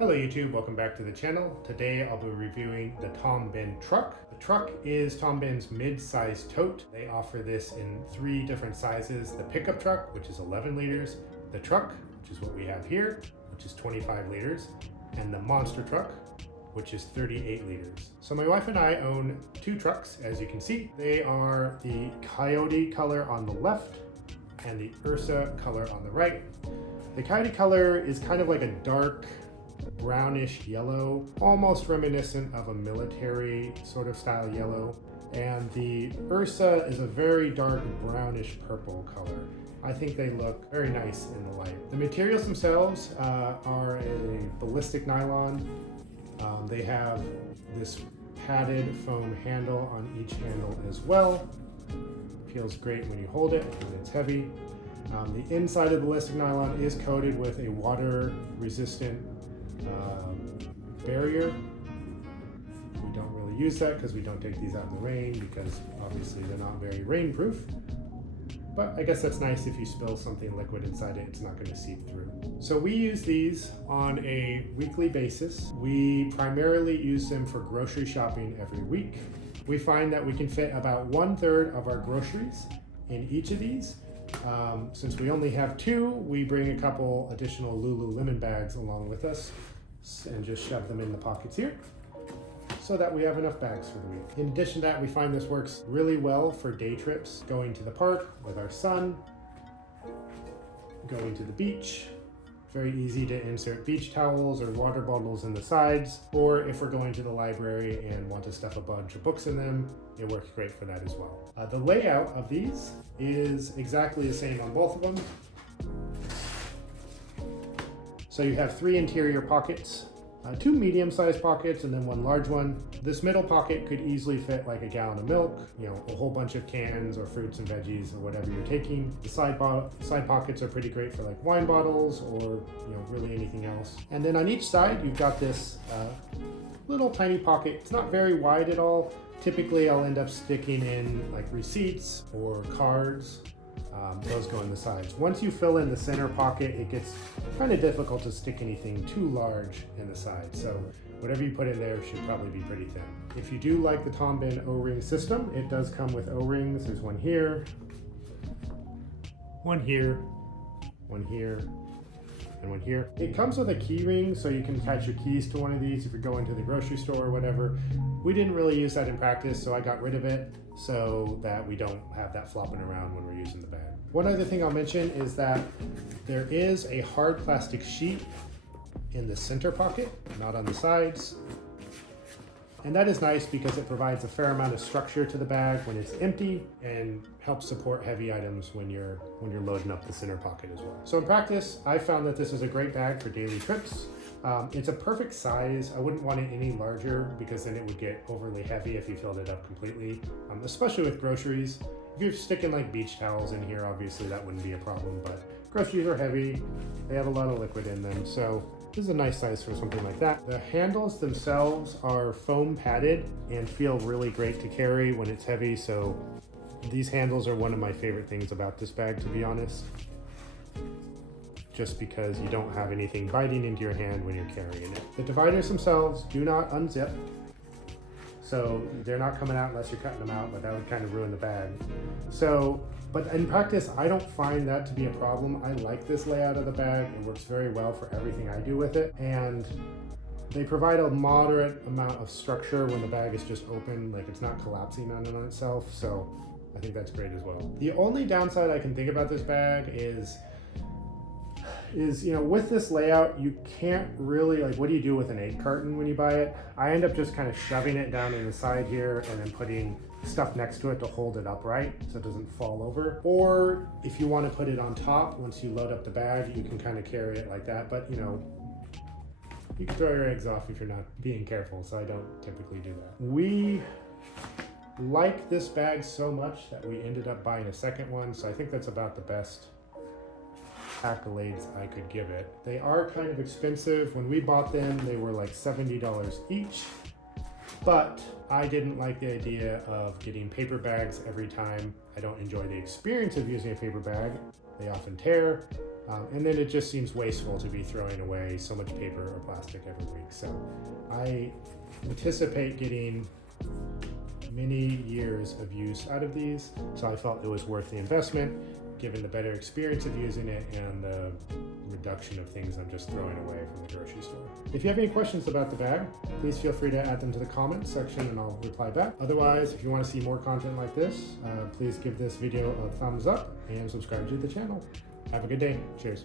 Hello YouTube, welcome back to the channel. Today I'll be reviewing the Tom Bihn Truck. The truck is Tom Bihn's mid-size tote. They offer this in 3 different sizes. The pickup truck, which is 11 liters, the truck, which is what we have here, which is 25 liters, and the monster truck, which is 38 liters. So my wife and I own 2 trucks, as you can see. They are the Coyote color on the left and the Ursa color on the right. The Coyote color is kind of like a dark brownish yellow, almost reminiscent of a military sort of style yellow. And the Ursa is a very dark brownish purple color. I think they look very nice in the light. The materials themselves are a ballistic nylon. They have this padded foam handle on each handle as well. Feels great when you hold it and it's heavy. The inside of the ballistic nylon is coated with a water resistant barrier. We don't really use that because we don't take these out in the rain because obviously they're not very rainproof. But I guess that's nice if you spill something liquid inside it, it's not going to seep through. So we use these on a weekly basis. We primarily use them for grocery shopping every week. We find that we can fit about 1/3 of our groceries in each of these. Since we only have 2, we bring a couple additional Lululemon bags along with us and just shove them in the pockets here so that we have enough bags for the week. In addition to that, we find this works really well for day trips, going to the park with our son, going to the beach. Very easy to insert beach towels or water bottles in the sides, or if we're going to the library and want to stuff a bunch of books in them, it works great for that as well. The layout of these is exactly the same on both of them. So you have 3 interior pockets, 2 medium-sized pockets and then 1 large one. This middle pocket could easily fit like a gallon of milk, a whole bunch of cans or fruits and veggies or whatever you're taking. The side pockets are pretty great for like wine bottles or really anything else. And then on each side you've got this little tiny pocket. It's not very wide at all. Typically I'll end up sticking in like receipts or cards. Those go in the sides. Once you fill in the center pocket, it gets kind of difficult to stick anything too large in the side. So whatever you put in there should probably be pretty thin. If you do like the Tom Bihn O-ring system, it does come with O-rings. There's one here, one here, one here, and one here. It comes with a key ring, so you can attach your keys to one of these if you're going to the grocery store or whatever. We didn't really use that in practice, so I got rid of it so that we don't have that flopping around when we're using the bag. One other thing I'll mention is that there is a hard plastic sheet in the center pocket, not on the sides. And that is nice because it provides a fair amount of structure to the bag when it's empty and helps support heavy items when you're loading up the center pocket as well. So in practice, I found that this is a great bag for daily trips. It's a perfect size. I wouldn't want it any larger because then it would get overly heavy if you filled it up completely, especially with groceries. If you're sticking like beach towels in here, obviously that wouldn't be a problem, but groceries are heavy. They have a lot of liquid in them, so this is a nice size for something like that. The handles themselves are foam padded and feel really great to carry when it's heavy, so these handles are one of my favorite things about this bag, to be honest. Just because you don't have anything biting into your hand when you're carrying it. The dividers themselves do not unzip, so they're not coming out unless you're cutting them out, but that would kind of ruin the bag. But in practice, I don't find that to be a problem. I like this layout of the bag. It works very well for everything I do with it. And they provide a moderate amount of structure when the bag is just open, like it's not collapsing on itself. So I think that's great as well. The only downside I can think about this bag is with this layout, you can't really, what do you do with an 8 carton when you buy it? I end up just kind of shoving it down in the side here and then putting stuff next to it to hold it upright so it doesn't fall over. Or if you want to put it on top, once you load up the bag, you can kind of carry it like that. But you can throw your eggs off if you're not being careful, so I don't typically do that. We like this bag so much that we ended up buying a second one, so I think that's about the best accolades I could give it. They are kind of expensive. When we bought them, they were like $70 each, but I didn't like the idea of getting paper bags every time. I don't enjoy the experience of using a paper bag. They often tear. And then it just seems wasteful to be throwing away so much paper or plastic every week. So I anticipate getting many years of use out of these, so I felt it was worth the investment given the better experience of using it and the reduction of things I'm just throwing away from the grocery store. If you have any questions about the bag, please feel free to add them to the comments section and I'll reply back. Otherwise, if you want to see more content like this, please give this video a thumbs up and subscribe to the channel. Have a good day. Cheers.